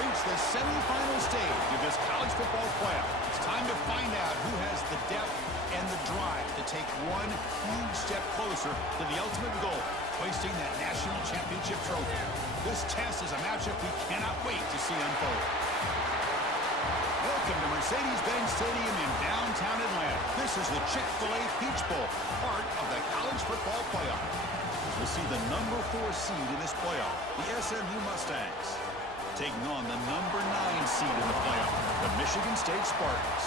reached the semifinal stage of this college football playoff. It's time to find out who has the depth and the drive to take one huge step closer to the ultimate goal, hoisting that national championship trophy. This test is a matchup we cannot wait to see unfold. Welcome to Mercedes-Benz Stadium in downtown Atlanta. This is the Chick-fil-A Peach Bowl, part of the college football playoff. We'll see the number 4 seed in this playoff, the SMU Mustangs, taking on the number 9 seed in the playoff, the Michigan State Spartans.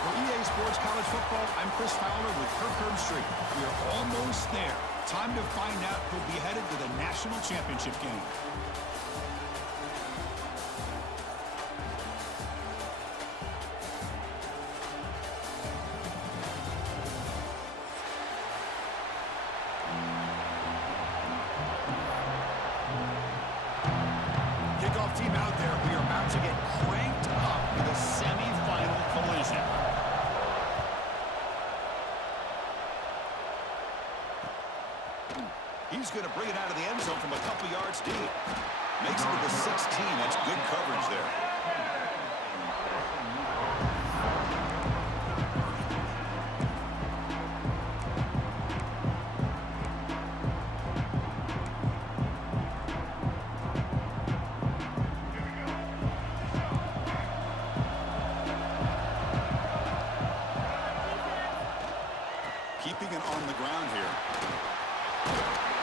For EA Sports College Football, I'm Chris Fowler with Kirk Herbstreit. We are almost there. Time to find out who'll be headed to the national championship game. Kickoff team out there. We are about to get cranked up with a semifinal collision. He's going to bring it out of the end zone from a couple yards deep. Makes it to the 16. That's good coverage there. Keeping it on the ground here.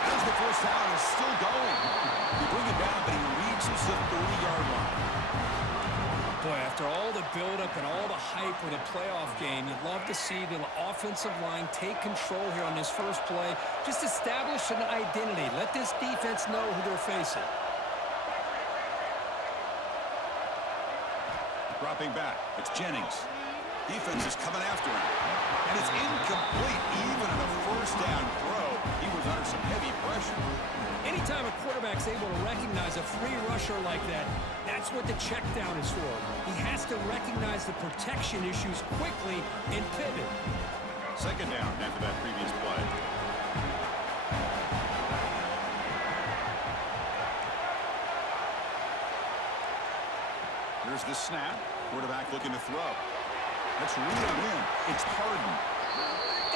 As the first down is still going. You bring it down, but he reaches the 30-yard line. Boy, after all the buildup and all the hype with a playoff game, you'd love to see the offensive line take control here on this first play. Just establish an identity. Let this defense know who they're facing. Dropping back. It's Jennings. Defense is coming after him. And it's incomplete. Even on a first down throw, he was under some heavy pressure. Anytime a quarterback's able to recognize a free rusher like that, that's what the check down is for. He has to recognize the protection issues quickly and pivot. Second down after that previous play. Here's the snap. Quarterback looking to throw. Let's reel it in. It's Harden.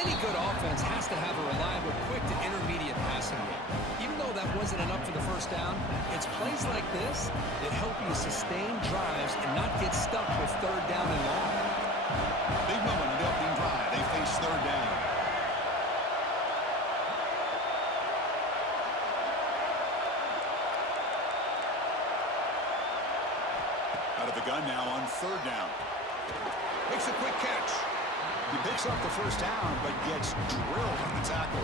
Any good offense has to have a reliable, quick to intermediate passing game. Even though that wasn't enough for the first down, it's plays like this that help you sustain drives and not get stuck with third down and long. Big moment in the opening drive. They face third down. Out of the gun now on third down. Makes a quick catch. He picks up the first down, but gets drilled on the tackle.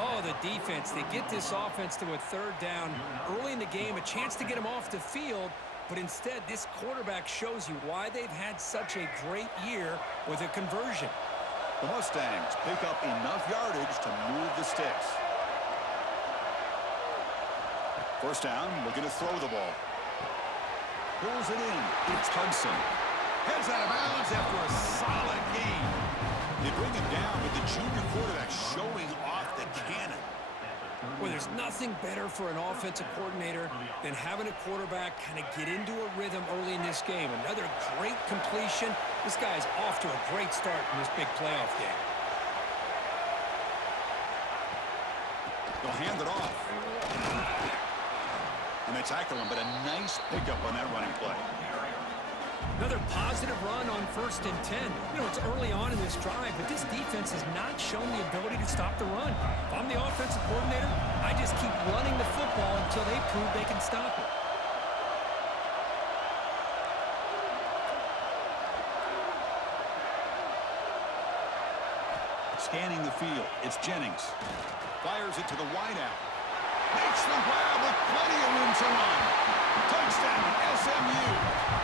Oh, the defense. They get this offense to a third down early in the game, a chance to get them off the field, but instead this quarterback shows you why they've had such a great year with a conversion. The Mustangs pick up enough yardage to move the sticks. First down, looking to throw the ball. Pulls it in. It's Hudson. Heads out of bounds after a solid game. They bring him down with the junior quarterback showing off the cannon. Well, there's nothing better for an offensive coordinator than having a quarterback kind of get into a rhythm early in this game. Another great completion. This guy's off to a great start in this big playoff game. They'll hand it off. And they tackle him, but a nice pickup on that running play. Another positive run on 1st and 10. You know, it's early on in this drive, but this defense has not shown the ability to stop the run. If I'm the offensive coordinator, I just keep running the football until they prove they can stop it. Scanning the field, it's Jennings. Fires it to the wideout. Makes the grab with plenty of room to run. Touchdown, SMU,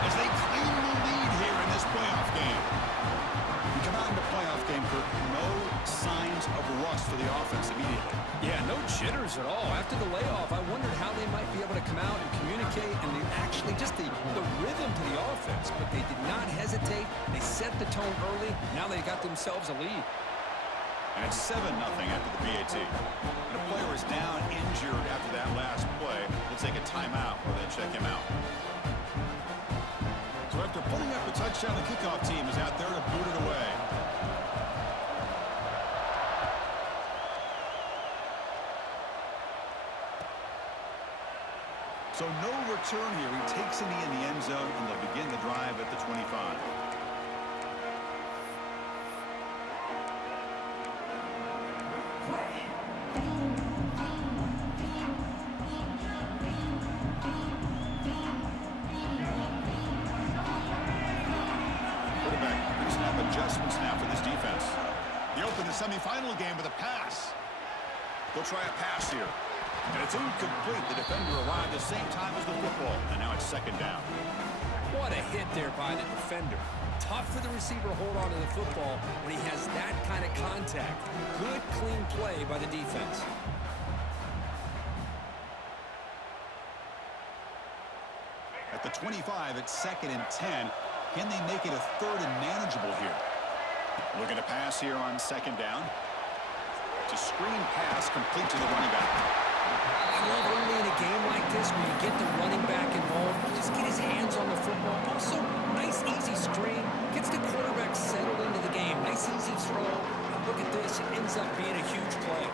as they claim the lead here in this playoff game. We come out in the playoff game, Kirk. No signs of rust for the offense immediately. Yeah, no jitters at all. After the layoff, I wondered how they might be able to come out and communicate and actually just the rhythm to the offense. But they did not hesitate. They set the tone early. Now they got themselves a lead. And it's 7-0 after the PAT. And a player is down injured after that last play. They'll take a timeout or they check him out. So after pulling up the touchdown, the kickoff team is out there to boot it away. So no return here. He takes a knee in the end zone, and they'll begin the drive at the 25. Adjustments now for this defense. They open the semifinal game with a pass. They'll try a pass here. And it's incomplete. The defender arrived at the same time as the football. And now it's second down. What a hit there by the defender. Tough for the receiver to hold on to the football when he has that kind of contact. Good, clean play by the defense. At the 25, it's 2nd and 10. Can they make it a 3rd and manageable here? Looking to pass here on 2nd down. It's a screen pass complete to the running back. I love early in a game like this where you get the running back involved. Just get his hands on the football. Also, nice easy screen. Gets the quarterback settled into the game. Nice easy throw. And look at this. It ends up being a huge play.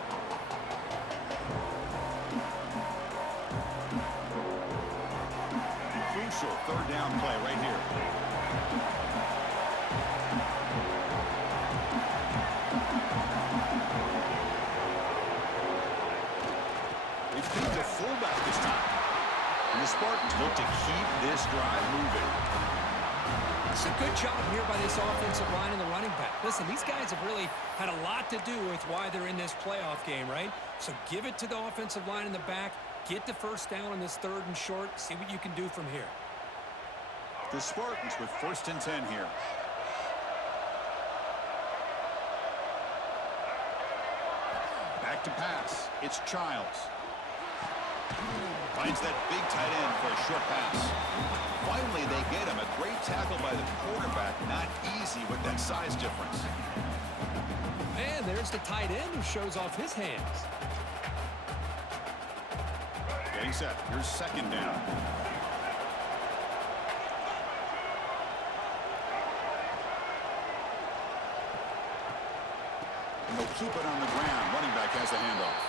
Crucial 3rd down play right here. They feed the fullback this time. And the Spartans look to keep this drive moving. It's a good job here by this offensive line and the running back. Listen, these guys have really had a lot to do with why they're in this playoff game, right? So give it to the offensive line in the back. Get the first down on this 3rd and short. See what you can do from here. The Spartans with 1st and 10 here. Back to pass. It's Childs. Finds that big tight end for a short pass. Finally, they get him. A great tackle by the quarterback. Not easy with that size difference. And there's the tight end who shows off his hands. Getting set. Here's 2nd down. And they'll keep it on the ground. Running back has the handoff.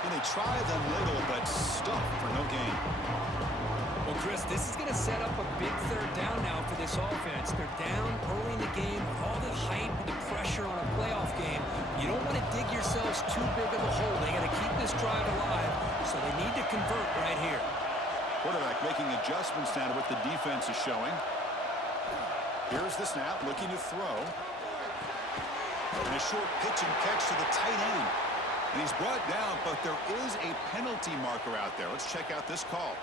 And they try them little, but stuff for no gain. Well, Chris, this is going to set up a big 3rd down now for this offense. They're down early in the game with all the hype and the pressure on a playoff game. You don't want to dig yourselves too big of a hole. They got to keep this drive alive, so they need to convert right here. Quarterback making adjustments now to what the defense is showing. Here's the snap, looking to throw. And a short pitch and catch to the tight end. And he's brought down, but there is a penalty marker out there. Let's check out this call.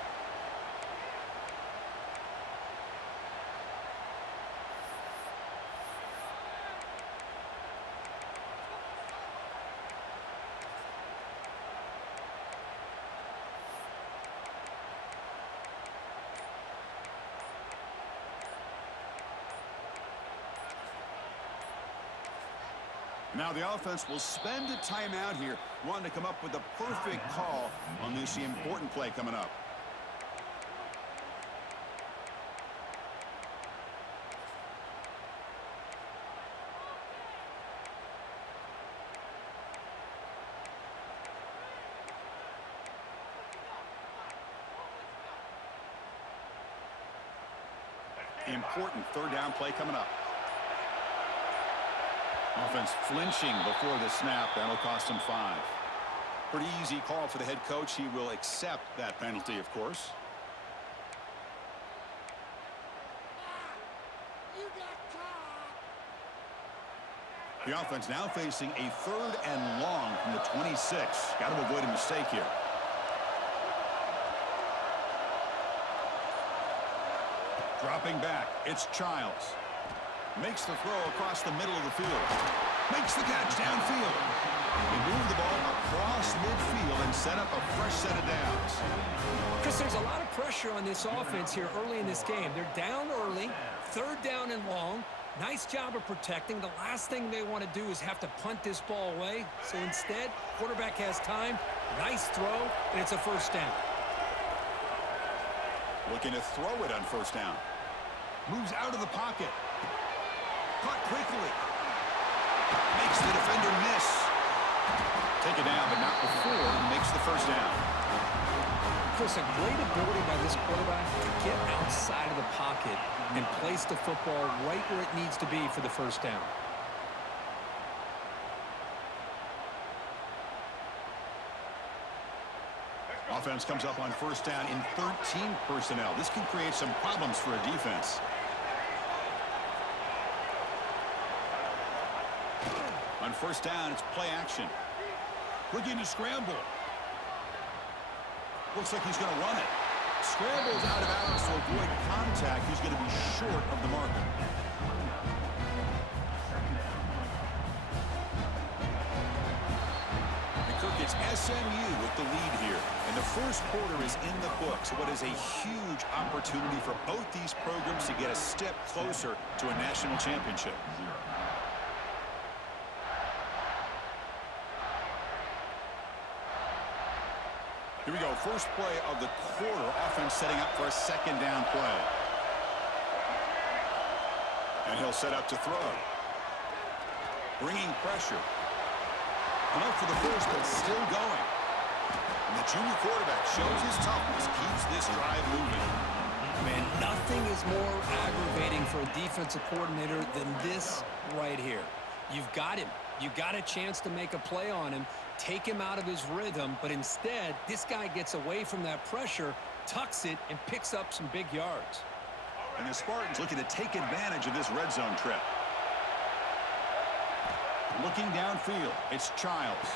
Now the offense will spend a timeout here, wanting to come up with a perfect call on this important play coming up. Important 3rd down play coming up. Offense flinching before the snap. That'll cost him 5. Pretty easy call for the head coach. He will accept that penalty, of course. The offense now facing a 3rd and long from the 26. Got to avoid a mistake here. Dropping back, it's Childs. Makes the throw across the middle of the field. Makes the catch downfield. They move the ball across midfield and set up a fresh set of downs. Chris, there's a lot of pressure on this offense here early in this game. They're down early, 3rd down and long. Nice job of protecting. The last thing they want to do is have to punt this ball away. So instead, quarterback has time. Nice throw, and it's a first down. Looking to throw it on first down. Moves out of the pocket. Caught quickly. Makes the defender miss. Take it down, but not before he makes the first down. Chris, a great ability by this quarterback to get outside of the pocket and place the football right where it needs to be for the first down. Offense comes up on first down in 13 personnel. This can create some problems for a defense. On first down, it's play action. Looking to scramble. Looks like he's going to run it. Scrambles out of bounds to avoid contact. He's going to be short of the marker. And Kirk, it's SMU with the lead here. And the first quarter is in the books. What is a huge opportunity for both these programs to get a step closer to a national championship. Here we go, first play of the quarter. Offense setting up for a second down play. And he'll set up to throw. Bringing pressure. Enough for the first, but still going. And the junior quarterback shows his toughness, keeps this drive moving. Man, nothing is more aggravating for a defensive coordinator than this right here. You've got him. You got a chance to make a play on him, take him out of his rhythm, but instead, this guy gets away from that pressure, tucks it, and picks up some big yards. And the Spartans looking to take advantage of this red zone trip. Looking downfield, it's Childs.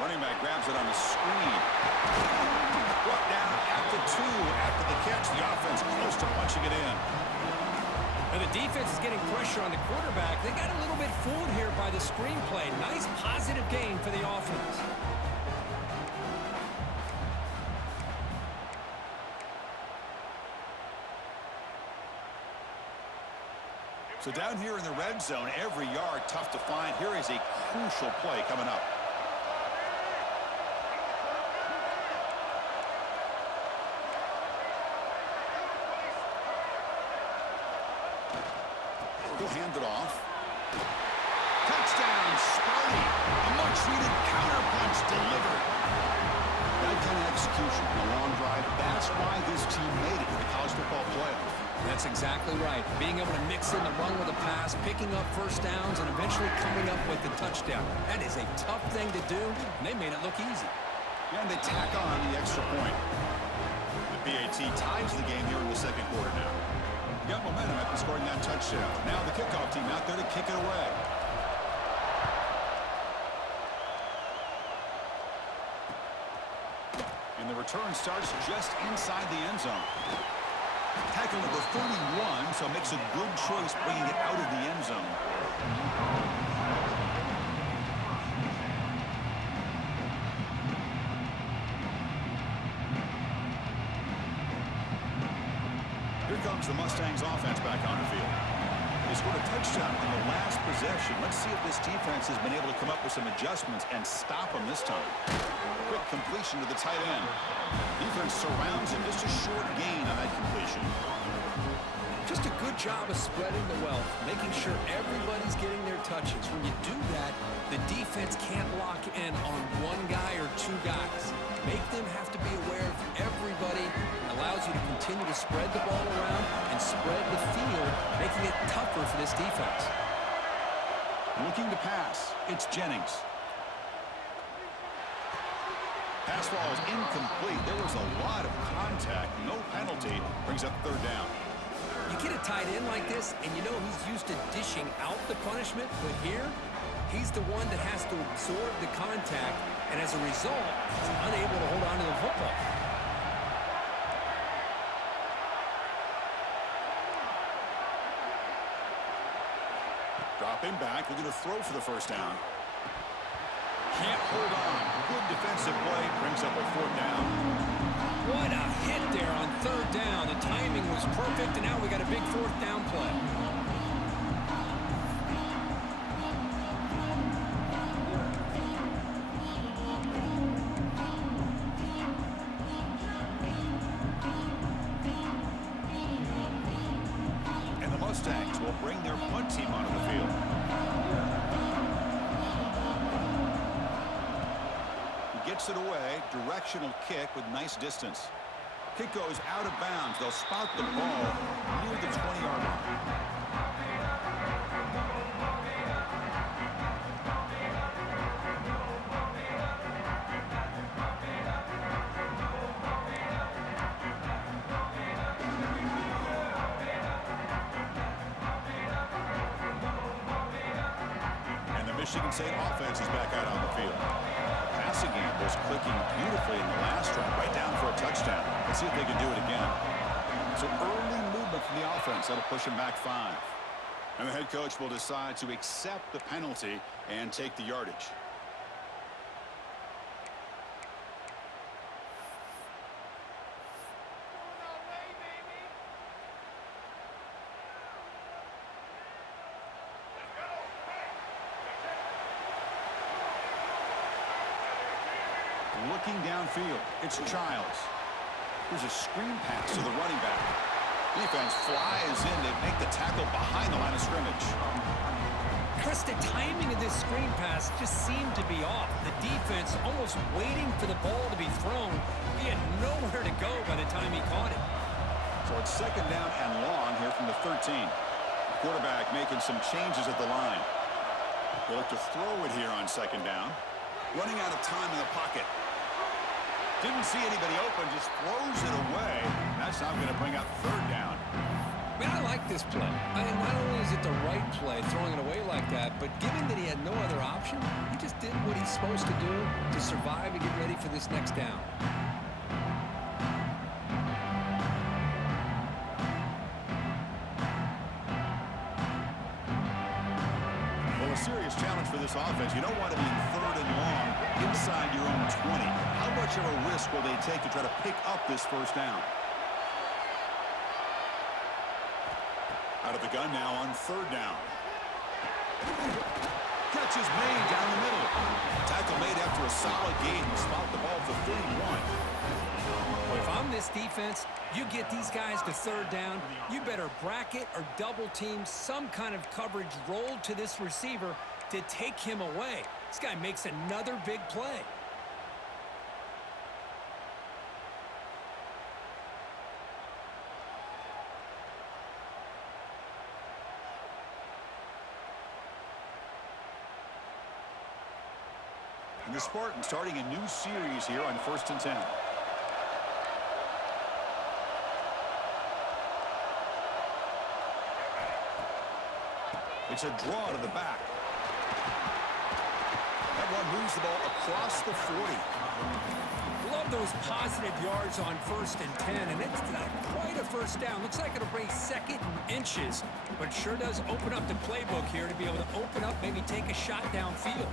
Running back grabs it on the screen. Brought down at the 2 after the catch. The offense close to punching it in. And the defense is getting pressure on the quarterback. They got a little bit fooled here by the screenplay. Nice positive gain for the offense. So down here in the red zone, every yard tough to find. Here is a crucial play coming up. He'll hand it off. Touchdown, Sparty. A much-needed counterpunch delivered. That kind of execution in a long drive, that's why this team made it to the college football playoff. That's exactly right. Being able to mix in the run with a pass, picking up first downs, and eventually coming up with the touchdown. That is a tough thing to do, and they made it look easy. And they tack on the extra point. The PAT ties the game here in the second quarter now. Got momentum after scoring that touchdown. Now the kickoff team out there to kick it away. And the return starts just inside the end zone. Tackle number 31, so makes a good choice bringing it out of the end zone. Here comes the Mustangs offense back on the field. They scored a touchdown in the last possession. Let's see if this defense has been able to come up with some adjustments and stop them this time. Quick completion to the tight end. Defense surrounds him. Just a short gain on that completion. Just a good job of spreading the wealth, making sure everybody's getting their touches. When you do that, the defense can't lock in on one guy or two guys. Make them have to be aware of everybody. It allows you to continue to spread the ball around and spread the field, making it tougher for this defense. Looking to pass, it's Jennings. Pass ball is incomplete. There was a lot of contact. No penalty. Brings up third down. You get a tight end like this, and you know he's used to dishing out the punishment, but here, he's the one that has to absorb the contact, and as a result, he's unable to hold on to the football. Dropping back, looking to throw for the first down. Can't hold on. Good defensive play, brings up a fourth down. What a hit there on third down. The timing was perfect, and now we got a big fourth down play. kicks it away. Directional kick with nice distance. Kick goes out of bounds. They'll spot the ball near the 20-yard line. Michigan State offense is back out on the field. Passing game was clicking beautifully in the last drive, right down for a touchdown. Let's see if they can do it again. So early movement from the offense. That'll push them back 5. And the head coach will decide to accept the penalty and take the yardage. Looking downfield, it's Childs. Here's a screen pass to the running back. Defense flies in to make the tackle behind the line of scrimmage. Chris, the timing of this screen pass just seemed to be off. The defense almost waiting for the ball to be thrown. He had nowhere to go by the time he caught it. So it's second down and long here from the 13. The quarterback making some changes at the line. They'll look to throw it here on second down. Running out of time in the pocket. Didn't see anybody open, just throws it away. That's not going to bring up third down. Man, I like this play. I mean, not only is it the right play, throwing it away like that, but given that he had no other option, he just did what he's supposed to do to survive and get ready for this next down. Well, a serious challenge for this offense. You don't want to be in third and long inside your own 20. How much of a risk will they take to try to pick up this first down? Out of the gun now on third down. Catch is made down the middle. Tackle made after a solid gain to spot the ball for 31. Well, if I'm this defense, you get these guys to third down, you better bracket or double team some kind of coverage roll to this receiver to take him away. This guy makes another big play. And the Spartans starting a new series here on 1st and 10. It's a draw to the back. That one moves the ball across the 40. Love those positive yards on 1st and 10, and it's not quite a first down. Looks like it'll bring second and inches, but sure does open up the playbook here to be able to open up, maybe take a shot downfield.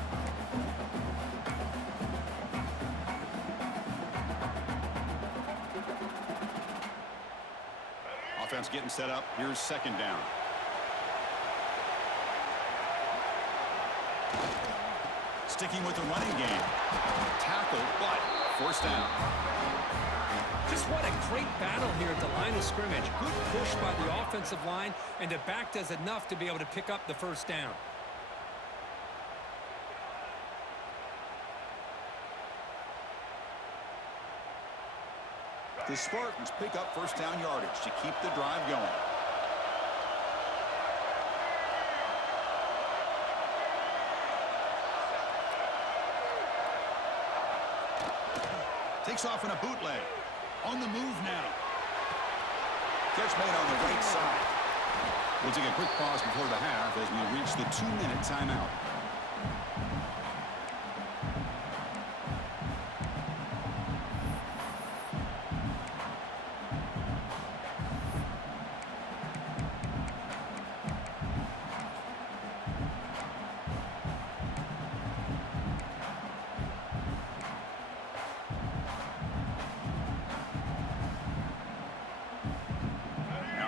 Offense getting set up. Here's second down. Sticking with the running game. Tackle, but forced down. Just what a great battle here at the line of scrimmage. Good push by the offensive line, and the back does enough to be able to pick up the first down. The Spartans pick up first down yardage to keep the drive going. Takes off in a bootleg. On the move now. Catch made on the right side. We'll take a quick pause before the half as we reach the 2-minute timeout.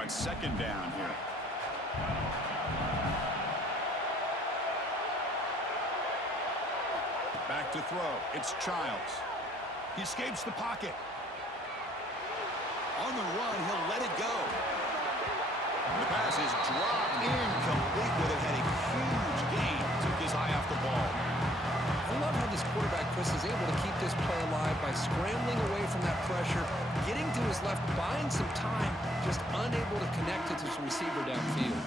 Second down here. Back to throw. It's Childs. He escapes the pocket. On the run, he'll let it go. The pass is dropped incomplete. Would have had a huge gain. Took his eye off the ball. I love how this quarterback, Chris, is able to keep this play by scrambling away from that pressure, getting to his left, buying some time, just unable to connect to his receiver downfield.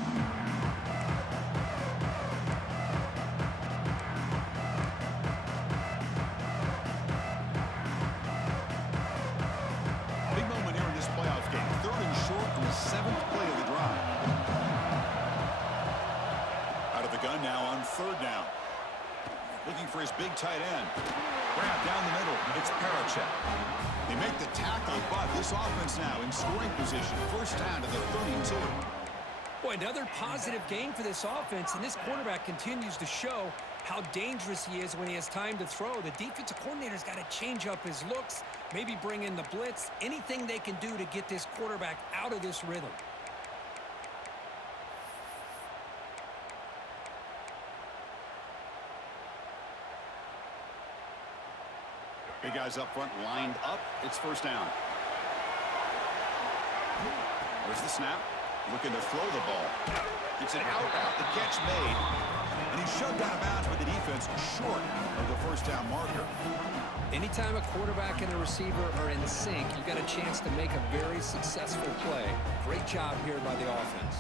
Big moment here in this playoff game. 3rd and short on the 7th play of the drive. Out of the gun now on 3rd down. Looking for his big tight end. Grab down the middle. It's Parachek. They make the tackle, but this offense now in scoring position. 1st down to the 32. Boy, another positive game for this offense, and this quarterback continues to show how dangerous he is when he has time to throw. The defensive coordinator's got to change up his looks, maybe bring in the blitz, anything they can do to get this quarterback out of this rhythm. Big guys up front lined up. It's 1st down. There's the snap. Looking to throw the ball. It's an out. The catch made. And he's shoved out of bounds with the defense short of the 1st down marker. Anytime a quarterback and a receiver are in sync, you got a chance to make a very successful play. Great job here by the offense.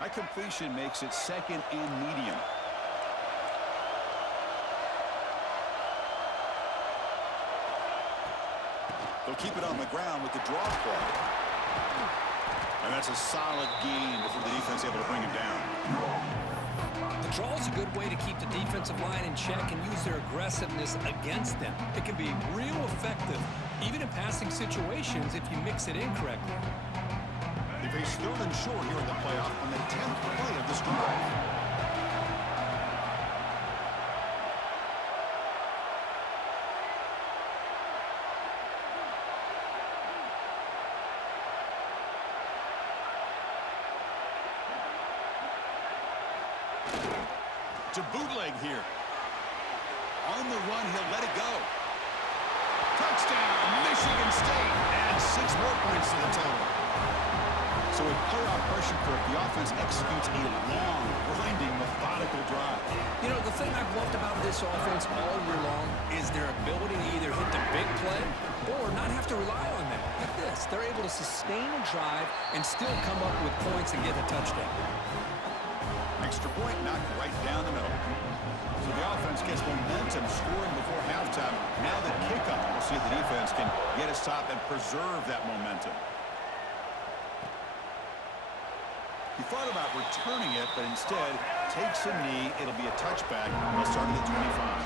High completion makes it 2nd and medium. They'll keep it on the ground with the draw play. And that's a solid gain before the defense able to bring him down. The draw is a good way to keep the defensive line in check and use their aggressiveness against them. It can be real effective, even in passing situations, if you mix it in correctly. They face 3rd and short here in the playoff on the 10th play of this drive. To bootleg here. On the run, he'll let it go. Touchdown, Michigan State. And 6 more points to the total. So with playoff pressure curve, the offense executes a long, grinding, methodical drive. You know, the thing I've loved about this offense all year long is their ability to either hit the big play or not have to rely on that. Like this, they're able to sustain a drive and still come up with points and get a touchdown. Extra point knocked right down the middle. So the offense gets momentum scoring before halftime. Now the kickoff. We'll see if the defense can get a stop and preserve that momentum. He thought about returning it, but instead takes a knee. It'll be a touchback. They'll start at the 25.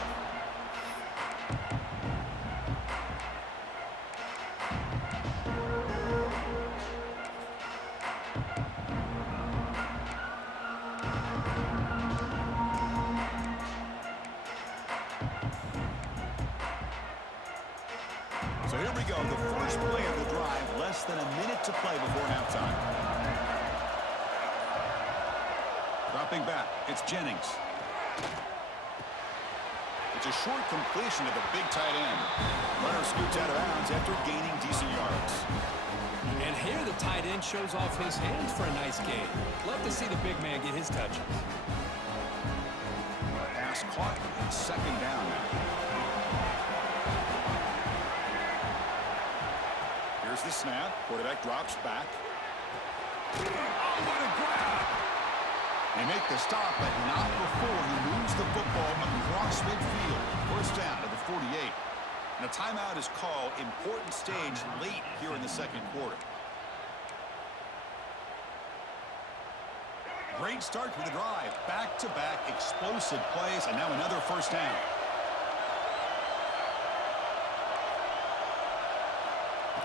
So here we go, the first play of the drive, less than a minute to play before halftime. Dropping back, it's Jennings. It's a short completion to the big tight end. Runner scoots out of bounds after gaining decent yards. And here the tight end shows off his hands for a nice gain. Love to see the big man get his touches. Pass caught, 2nd down now. Here's the snap. Quarterback drops back. Oh, what a grab! They make the stop, but not before he moves the football across midfield. 1st down to the 48. And a timeout is called. Important stage late here in the 2nd quarter. Great start to the drive. Back-to-back explosive plays, and now another 1st down.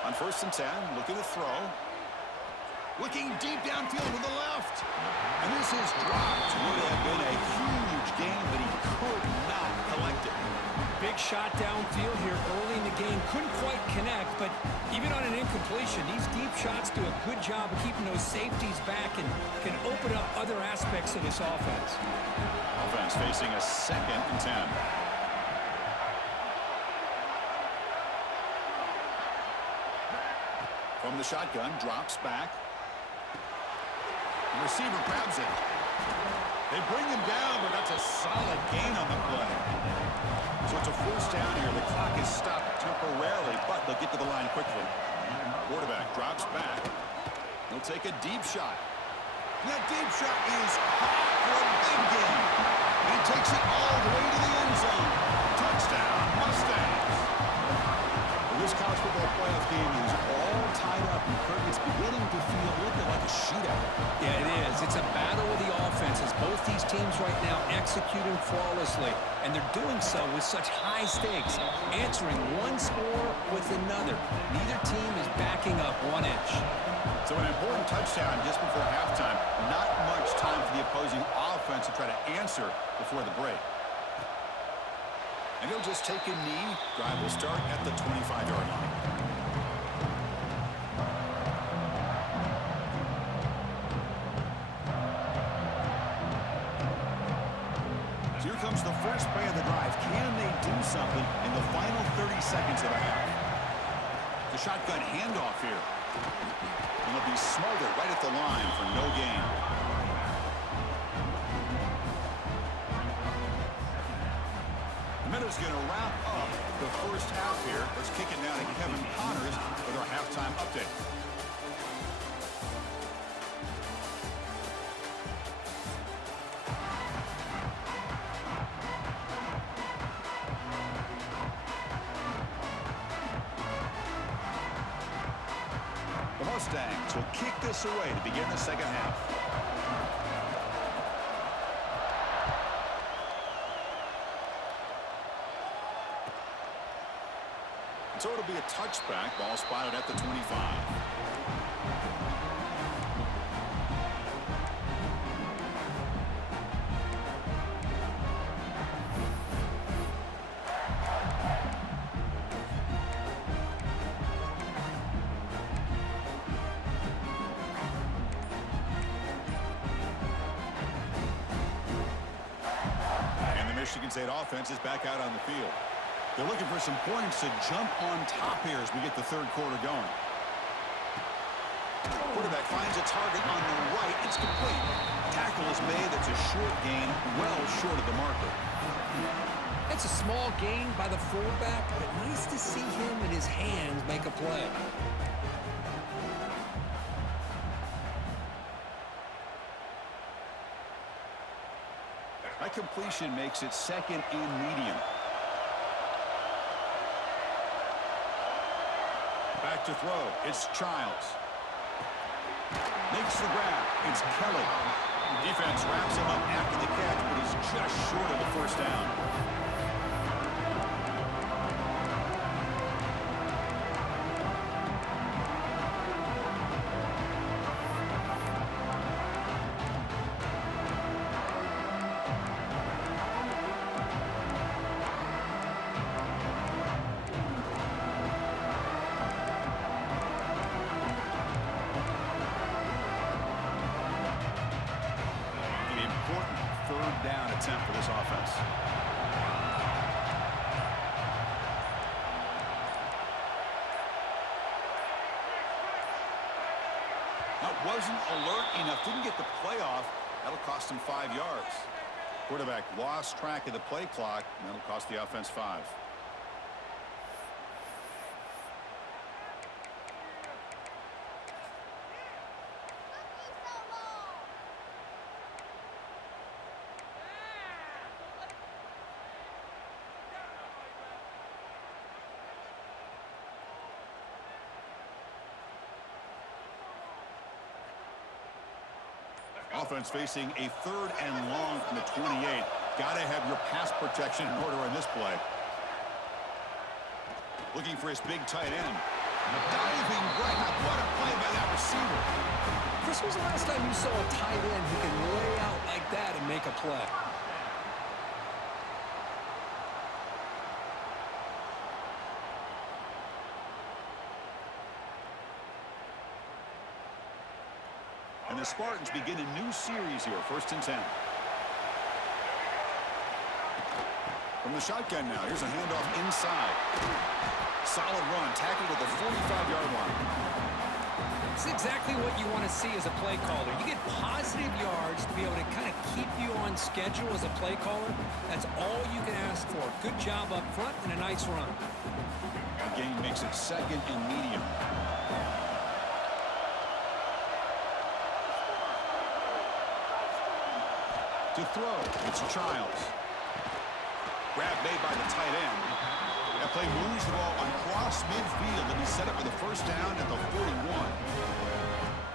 On 1st and 10, looking to throw. Looking deep downfield with the left. And this is dropped. Would have been a huge game, but he could not collect it. Big shot downfield here early in the game. Couldn't quite connect, but even on an incompletion, these deep shots do a good job of keeping those safeties back and can open up other aspects of this offense. Offense facing a 2nd and 10. From the shotgun, drops back. The receiver grabs it. They bring him down, but that's a solid gain on the play. So it's a first down here. The clock is stopped temporarily, but they'll get to the line quickly. Quarterback drops back. He'll take a deep shot. And that deep shot is caught for a big gain. And he takes it all the way to the end zone. Touchdown, Mustangs. Well, this college football playoff game is all tied up, and Kirk, it's beginning to feel a little bit like a shootout. Yeah, it is. It's a battle of the offenses. Both these teams right now executing flawlessly, and they're doing so with such high stakes, answering one score with another. Neither team is backing up 1 inch. So an important touchdown just before halftime. Not much time for the opposing offense to try to answer before the break. And he'll just take a knee. Drive will start at the 25-yard line. So here comes the first play of the drive. Can they do something in the final 30 seconds of the half? The shotgun handoff here. And they'll be smothered right at the line for no gain. The Meadows going to wrap up the first half here. Let's kick it now to Kevin Connors with our halftime update. The Mustangs will kick this away to begin the second half. So it'll be a touchback. Ball spotted at the 25. And the Michigan State offense is back out on the field. They're looking for some points to jump on top here as we get the third quarter going. Quarterback finds a target on the right. It's complete. Tackle is made. That's a short gain, well short of the marker. It's a small gain by the fullback, but nice to see him and his hands make a play. That completion makes it second and medium. Back to throw. It's Childs. Makes the grab. It's Kelly. Defense wraps him up after the catch, but he's just short of the first down. Third down attempt for this offense. That wasn't alert enough. Didn't get the play off. That'll cost him 5 yards. Quarterback lost track of the play clock, and that'll cost the offense 5. Offense facing a third and long from the 28. Got to have your pass protection in order on this play. Looking for his big tight end. Diving grab. What a play by that receiver. Chris, was the last time you saw a tight end who can lay out like that and make a play? And the Spartans begin a new series here, 1st and 10. From the shotgun now, here's a handoff inside. Solid run, tackled at the 45-yard line. This is exactly what you want to see as a play caller. You get positive yards to be able to kind of keep you on schedule as a play caller. That's all you can ask for. Good job up front and a nice run. The gain makes it 2nd and medium. To throw, it's Childs. Grab made by the tight end. That play moves the ball across midfield, and he's set up for the first down at the 41.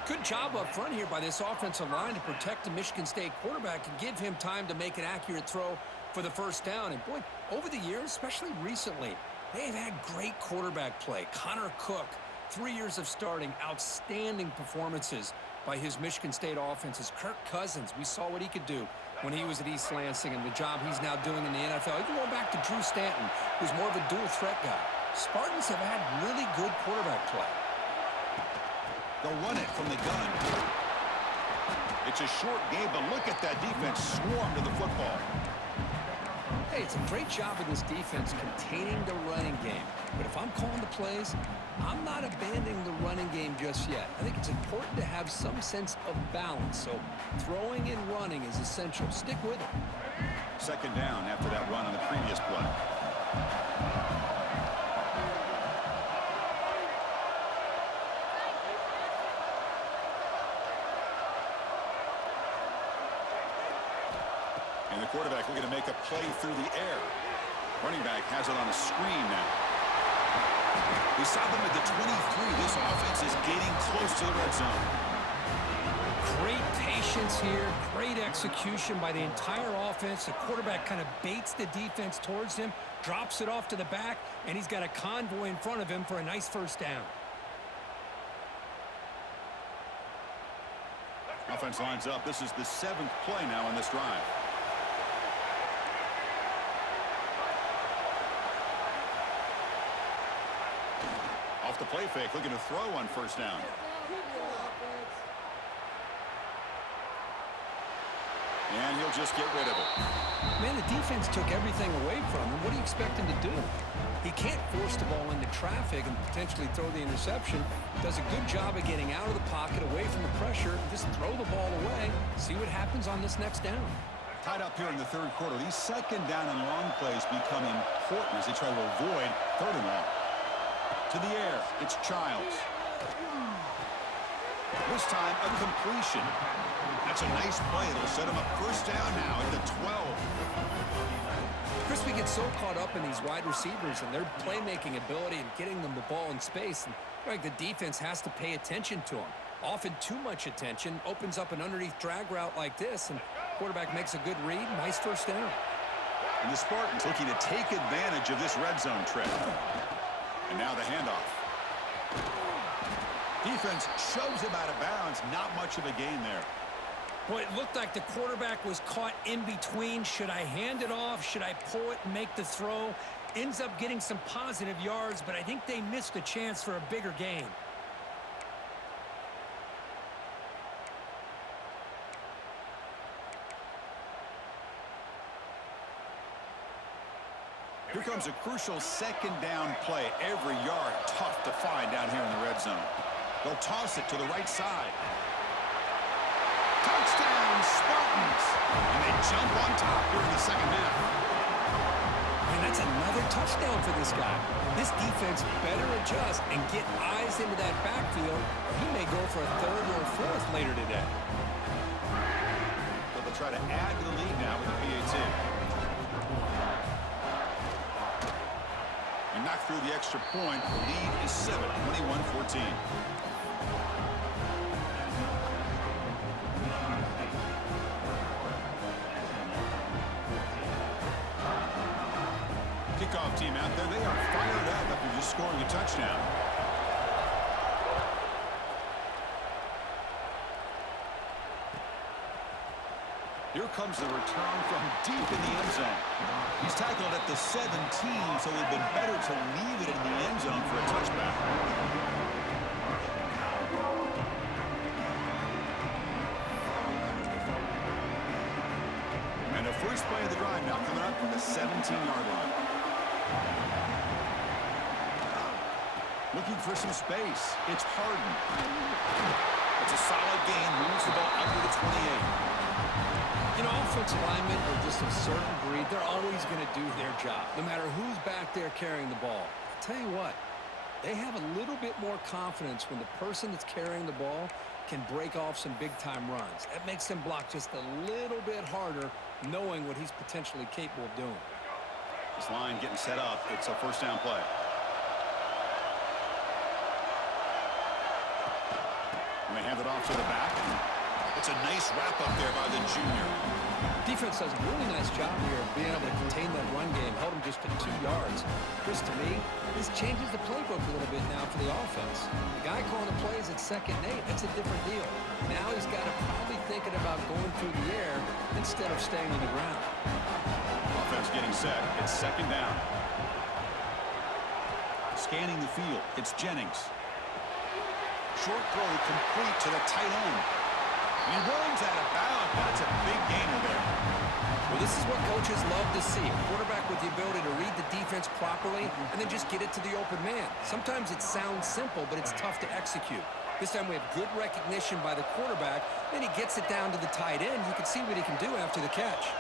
Good job up front here by this offensive line to protect the Michigan State quarterback and give him time to make an accurate throw for the first down. And, boy, over the years, especially recently, they've had great quarterback play. Connor Cook, 3 years of starting, outstanding performances by his Michigan State offenses. Kirk Cousins, we saw what he could do when he was at East Lansing and the job he's now doing in the NFL. Even going back to Drew Stanton, who's more of a dual threat guy. Spartans have had really good quarterback play. They'll run it from the gun. It's a short game, but look at that defense swarm to the football. Hey, it's a great job of this defense containing the running game. But if I'm calling the plays, I'm not abandoning the running game just yet. I think it's important to have some sense of balance. So throwing and running is essential. Stick with it. 2nd down after that run on the previous play. And the quarterback looking to make a play through the air. Running back has it on a screen now. We saw them at the 23. This offense is getting close to the red zone. Great patience here. Great execution by the entire offense. The quarterback kind of baits the defense towards him, drops it off to the back, and he's got a convoy in front of him for a nice first down. Offense lines up. This is the 7th play now in this drive. Off the play fake, looking to throw on first down. And he'll just get rid of it. Man, the defense took everything away from him. What do you expect him to do? He can't force the ball into traffic and potentially throw the interception. Does a good job of getting out of the pocket, away from the pressure, and just throw the ball away. See what happens on this next down. Tied up here in the 3rd quarter. These 2nd down and long plays become important as they try to avoid 3rd and long. To the air, it's Childs. This time, a completion. That's a nice play. It'll set him up first down now at the 12. Chris, we get so caught up in these wide receivers and their playmaking ability and getting them the ball in space. And like the defense has to pay attention to them. Often too much attention opens up an underneath drag route like this, and quarterback makes a good read. Nice first down. And the Spartans looking to take advantage of this red zone trip. And now the handoff. Defense shoves him out of bounds. Not much of a gain there. Boy, it looked like the quarterback was caught in between. Should I hand it off? Should I pull it and make the throw? Ends up getting some positive yards, but I think they missed a chance for a bigger gain. Here comes a crucial 2nd down play. Every yard tough to find down here in the red zone. They'll toss it to the right side. Touchdown, Spartans! And they jump on top here in the 2nd half. And that's another touchdown for this guy. This defense better adjust and get eyes into that backfield, or he may go for a 3rd or a 4th later today. So they'll try to add to the lead now with the PAT. And knock through the extra point. The lead is 7, 21-14. Kickoff team out there. They are fired up after just scoring a touchdown. Here comes the return from deep in the end zone. He's tackled at the 17, so it would have been better to leave it in the end zone for a touchback. And the first play of the drive now coming up from the 17-yard line. Looking for some space. It's Harden. It's a solid gain. Moves the ball out to the 28. You know, offensive linemen are just a certain breed. They're always going to do their job, no matter who's back there carrying the ball. I'll tell you what, they have a little bit more confidence when the person that's carrying the ball can break off some big-time runs. That makes them block just a little bit harder, knowing what he's potentially capable of doing. This line getting set up. It's a first down play. And they hand it off to the back. It's a nice wrap up there by the junior. Defense does a really nice job here of being able to contain that run game, held him just to 2 yards. Chris, to me, this changes the playbook a little bit now for the offense. The guy calling the plays at 2nd and 8, that's a different deal. Now he's got to probably thinking about going through the air instead of staying on the ground. Offense getting set. It's 2nd down. Scanning the field. It's Jennings. Short throw complete to the tight end. He runs out of bounds. That's a big gainer there. Well, this is what coaches love to see. A quarterback with the ability to read the defense properly and then just get it to the open man. Sometimes it sounds simple, but it's tough to execute. This time we have good recognition by the quarterback. Then he gets it down to the tight end. You can see what he can do after the catch.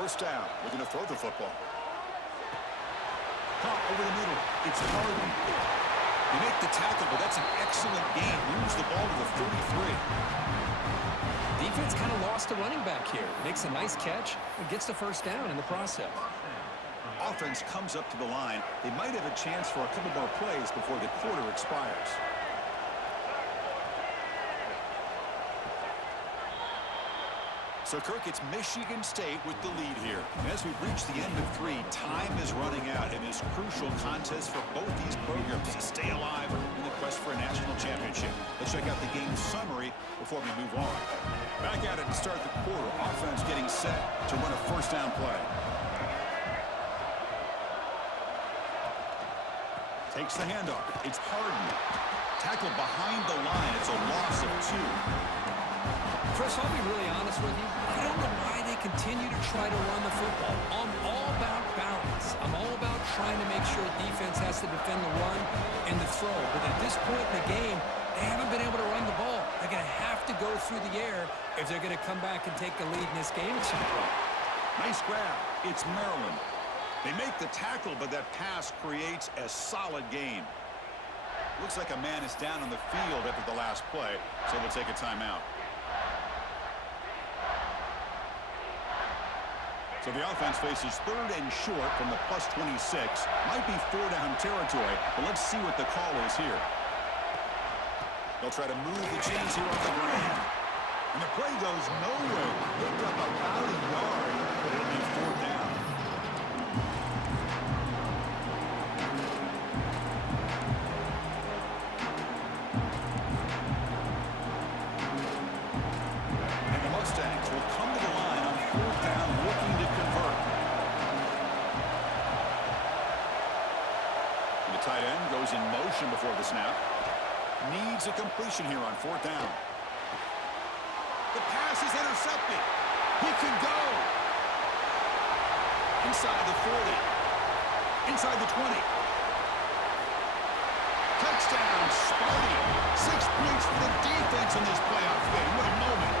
First down. Looking to throw the football. Caught over the middle. It's Harden. They make the tackle, but that's an excellent gain. Moves the ball to the 33. Defense kind of lost a running back here. Makes a nice catch and gets the first down in the process. Offense comes up to the line. They might have a chance for a couple more plays before the quarter expires. So, Kirk, it's Michigan State with the lead here. As we reach the end of 3, time is running out in this crucial contest for both these programs to stay alive in the quest for a national championship. Let's check out the game summary before we move on. Back at it to start the quarter. Offense getting set to run a first down play. Takes the handoff. It's Harden. Tackled behind the line. It's a loss of 2. Chris, I'll be really honest with you. I don't know why they continue to try to run the football. I'm all about balance. I'm all about trying to make sure defense has to defend the run and the throw. But at this point in the game, they haven't been able to run the ball. They're going to have to go through the air if they're going to come back and take the lead in this game at some point. Nice grab. It's Maryland. They make the tackle, but that pass creates a solid gain. Looks like a man is down on the field after the last play, so we'll take a timeout. So the offense faces 3rd and short from the +26. Might be 4-down territory, but let's see what the call is here. They'll try to move the chains here off the ground. And the play goes nowhere. Picked up about a yard, but it'll be 4th down. And the Mustangs will come to the line on 4th down, looking to convert. And the tight end goes in motion before the snap. Needs a completion here on 4th down. The pass is intercepted. He can go. Inside the 40. Inside the 20. Touchdown, Sparty. 6 points for the defense in this playoff game. What a moment.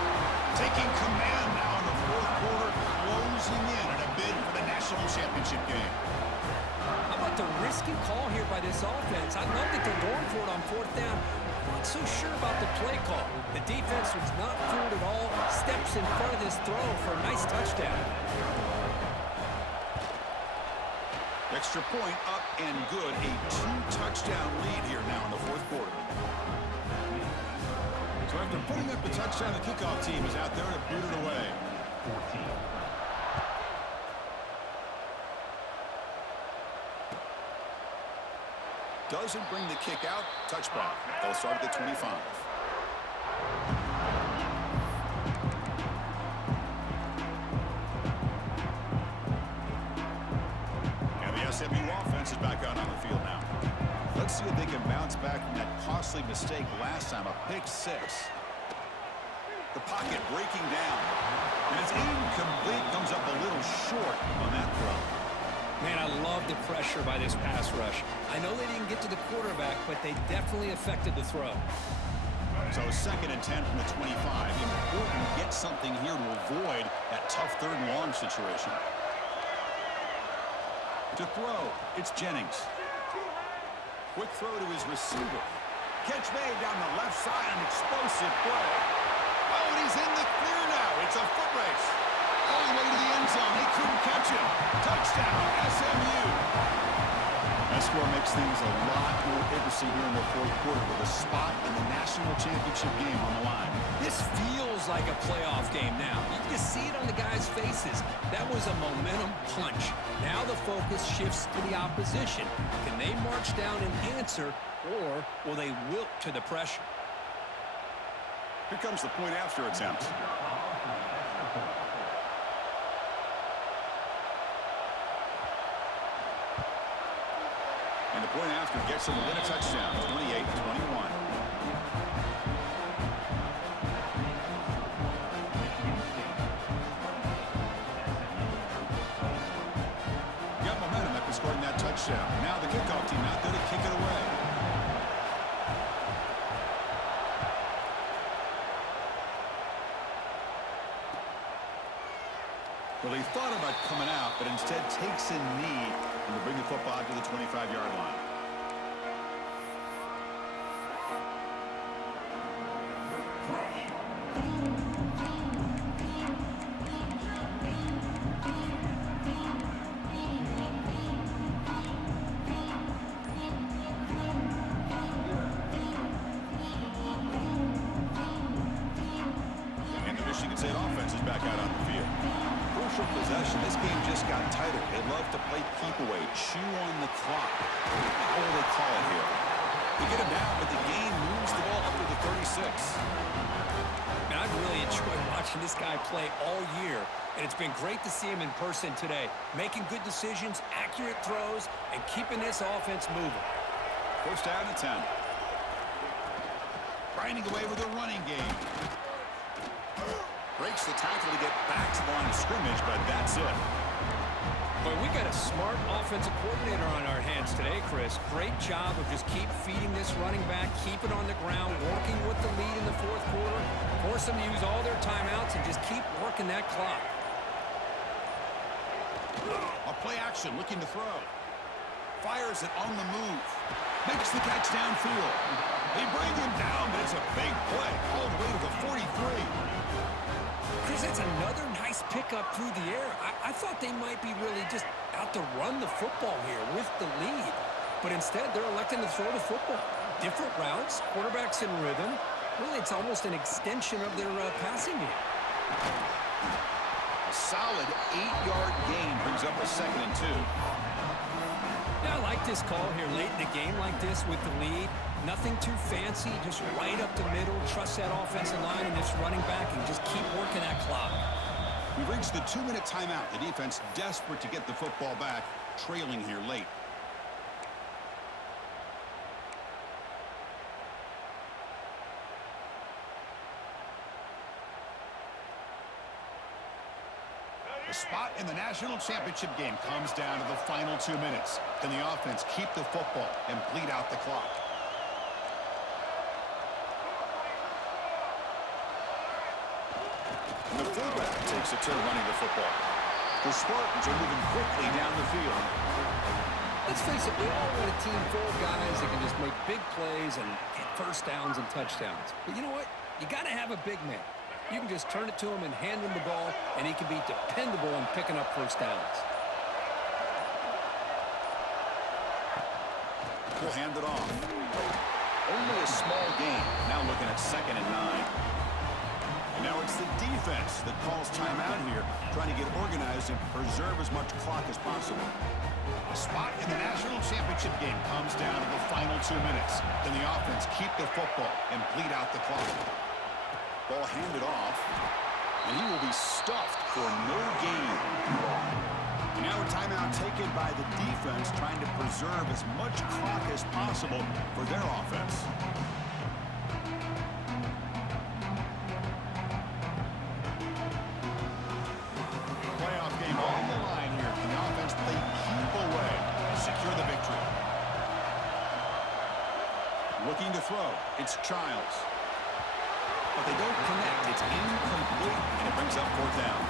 Taking command now in the 4th quarter, closing in on a bid for the national championship game. How about the risky call here by this offense? I love that they're going for it on 4th down. I'm not so sure about the play call. The defense was not fooled at all. Steps in front of this throw for a nice touchdown. Extra point up and good. A 2-touchdown lead here now in the 4th quarter. So after putting up the touchdown, the kickoff team is out there to boot it away. 14. Doesn't bring the kick out. Touchback. They'll start at the 25. And the SMU offense is back out on the field now. Let's see if they can bounce back from that costly mistake last time, a pick 6. The pocket breaking down. And it's incomplete. Comes up a little short on that throw. Man, I love the pressure by this pass rush. I know they didn't get to the quarterback, but they definitely affected the throw. So 2nd and 10 from the 25. Important to get something here to avoid that tough 3rd and long situation. To throw, it's Jennings. Quick throw to his receiver. Catch made down the left side, an explosive play. Oh, and he's in the clear now. It's a foot race. All the way to the end zone. They couldn't catch him. Touchdown, SMU. That score makes things a lot more interesting here in the 4th quarter with a spot in the national championship game on the line. This feels like a playoff game now. You can just see it on the guys' faces. That was a momentum punch. Now the focus shifts to the opposition. Can they march down and answer, or will they wilt to the pressure? Here comes the point after attempt. And the point after gets him within a touchdown, 28-21. Got momentum after scoring that touchdown. Now the kickoff team out there to kick it away. Well, he thought about coming out, but instead takes a knee and will bring the football to the 25-yard line. And the Michigan State offense is back out on the field. Possession. This game just got tighter. They love to play keep away, chew on the clock. How will they call it here? They get him down, but the game moves the ball up to the 36. Man, I've really enjoyed watching this guy play all year, and it's been great to see him in person today, making good decisions, accurate throws, and keeping this offense moving. 1st down and 10. Grinding away with a running game. Breaks the tackle to get back to the line of scrimmage, but that's it. But we got a smart offensive coordinator on our hands today, Chris. Great job of just keep feeding this running back, keep it on the ground, working with the lead in the 4th quarter, force them to use all their timeouts, and just keep working that clock. A play action, looking to throw. Fires it on the move. Makes the catch downfield. They bring him down, but it's a big play all the way to the 43. Chris, that's another nice pickup through the air. I thought they might be really just out to run the football here with the lead. But instead, they're electing to throw the football. Different routes, quarterbacks in rhythm. Really, it's almost an extension of their passing game. A solid 8-yard gain brings up a 2nd and 2. Yeah, I like this call here late in the game like this with the lead. Nothing too fancy, just right up the middle. Trust that offensive line and this running back and just keep working that clock. We've reached the 2-minute timeout. The defense desperate to get the football back, trailing here late. The spot in the national championship game comes down to the final 2 minutes. Can the offense keep the football and bleed out the clock? And the fullback takes a turn running the football. The Spartans are moving quickly down the field. Let's face it, we all want a team full of guys that can just make big plays and get 1st downs and touchdowns. But you know what? You got to have a big man. You can just turn it to him and hand him the ball, and he can be dependable in picking up 1st downs. We'll hand it off. Only a small gain. Now looking at 2nd and 9. And now it's the defense that calls timeout here, trying to get organized and preserve as much clock as possible. A spot in the national championship game comes down to the final 2 minutes. Can the offense keep the football and bleed out the clock? Ball handed off, and he will be stuffed for no gain. And now a timeout taken by the defense, trying to preserve as much clock as possible for their offense. to throw. It's Childs. But they don't connect. It's incomplete, and it brings up fourth down.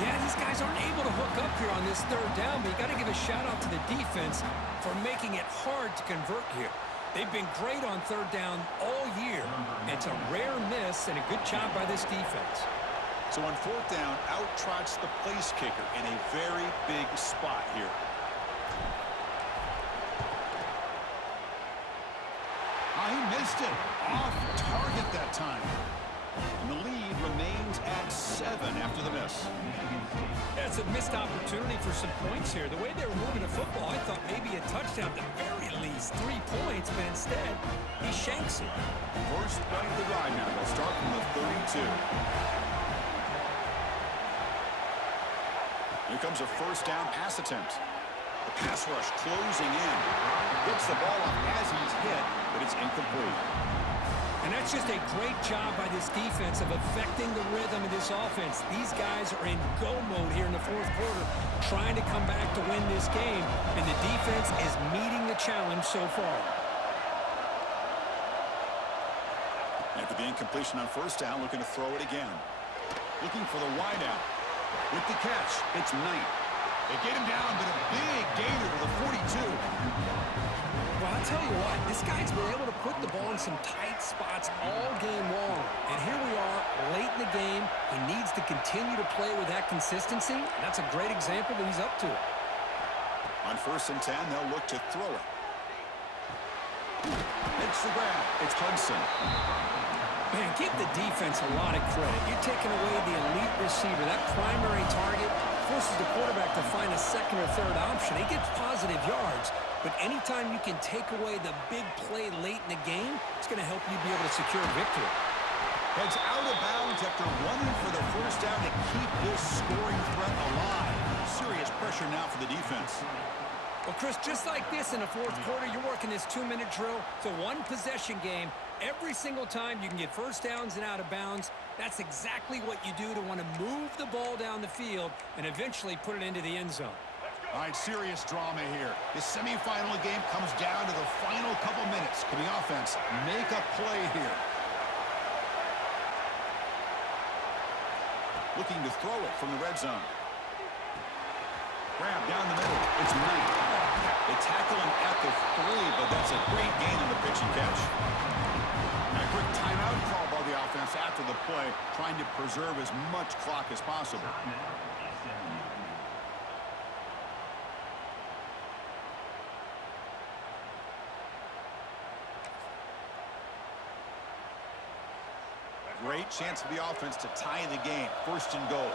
Yeah, these guys aren't able to hook up here on this third down, but you got to give a shout-out to the defense for making it hard to convert here. They've been great on third down all year. It's a rare miss and a good job by this defense. So on fourth down, out trots the place kicker in a very big spot here. He missed it. Off target that time. And the lead remains at 7 after the miss. That's a missed opportunity for some points here. The way they were moving the football, I thought maybe a touchdown at the very least. 3 points, but instead, he shanks it. First play of the drive now. They'll start from the 32. Here comes a first down pass attempt. The pass rush closing in. Gets the ball up as he's hit, but it's incomplete. And that's just a great job by this defense of affecting the rhythm of this offense. These guys are in go mode here in the fourth quarter, trying to come back to win this game, and the defense is meeting the challenge so far. After the incompletion on first down, looking to throw it again. Looking for the wideout. With the catch, it's Knight. They get him down, but a big gainer to the 42. Well, I'll tell you what, this guy's been able to put the ball in some tight spots all game long. And here we are, late in the game. He needs to continue to play with that consistency. That's a great example that he's up to it. On first and 10, they'll look to throw it. It's the grab. It's Hudson. Man, give the defense a lot of credit. You're taking away the elite receiver, that primary target, forces the quarterback to find a second or third option. He gets positive yards, but anytime you can take away the big play late in the game, it's going to help you be able to secure a victory. Heads out of bounds after running for the first down to keep this scoring threat alive. Serious pressure now for the defense. Well, Chris, just like this in the fourth quarter, you're working this 2-minute drill. It's a one-possession game. Every single time you can get first downs and out of bounds, that's exactly what you do to want to move the ball down the field and eventually put it into the end zone. All right, serious drama here. This semifinal game comes down to the final couple minutes. Can the offense make a play here? Looking to throw it from the red zone. Grab down the middle. It's Knight. They tackle him at the 3, but that's a great gain on the pitch and catch. Now, a quick timeout call by the offense after the play, trying to preserve as much clock as possible. Great chance for the offense to tie the game. First and goal.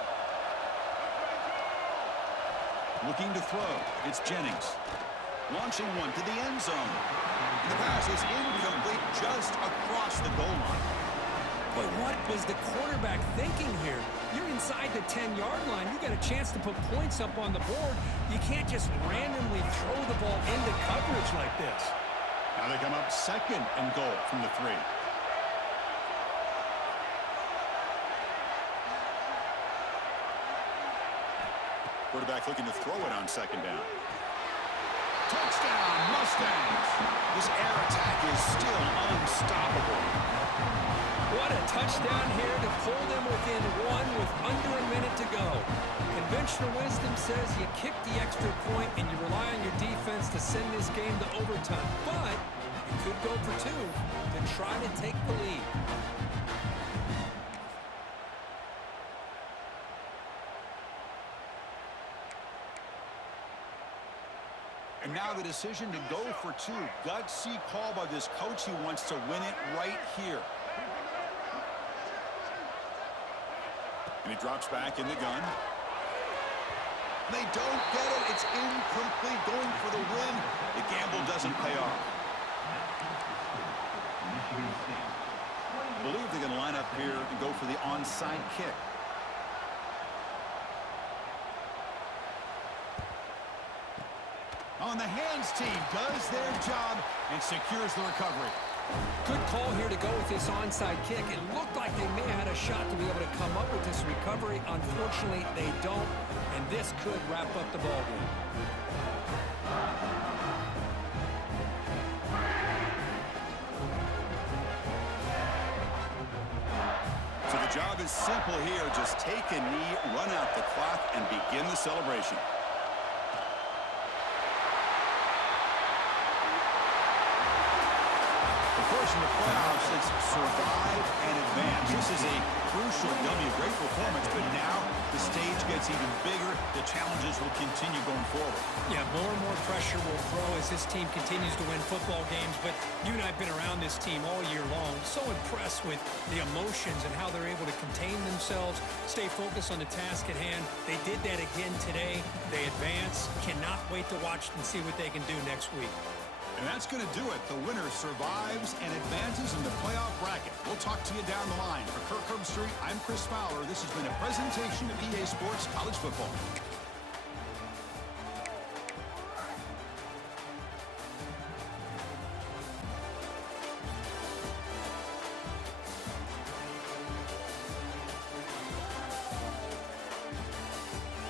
Looking to throw. It's Jennings. Launching one to the end zone. The pass is incomplete just across the goal line. But what was the quarterback thinking here? You're inside the 10-yard line. You got a chance to put points up on the board. You can't just randomly throw the ball into coverage like this. Now they come up second and goal from the 3. Quarterback looking to throw it on second down. Touchdown, Mustangs! This air attack is still unstoppable. What a touchdown here to pull them within 1 with under a minute to go. Conventional wisdom says you kick the extra point and you rely on your defense to send this game to overtime. But you could go for 2 to try to take the lead. And now the decision to go for 2. Gutsy call by this coach. He wants to win it right here. And he drops back in the gun. They don't get it. It's incomplete. Going for the win. The gamble doesn't pay off. I believe they're going to line up here and go for the onside kick. On the hands team does their job and secures the recovery. Good call here to go with this onside kick. It looked like they may have had a shot to be able to come up with this recovery. Unfortunately, they don't, and this could wrap up the ballgame. job is simple here. Just take a knee, run out the clock, and begin the celebration. Of course, in the playoffs, it's survive and advance. This is a crucial W. Great performance, but now the stage gets even bigger. The challenges will continue going forward. Yeah, more and more pressure will grow as this team continues to win football games, but you and I have been around this team all year long. So impressed with the emotions and how they're able to contain themselves, stay focused on the task at hand. They did that again today. They advance. Cannot wait to watch and see what they can do next week. And that's going to do it. The winner survives and advances in the playoff bracket. We'll talk to you down the line. For Kirk Herbstreit, I'm Chris Fowler. This has been a presentation of EA Sports College Football.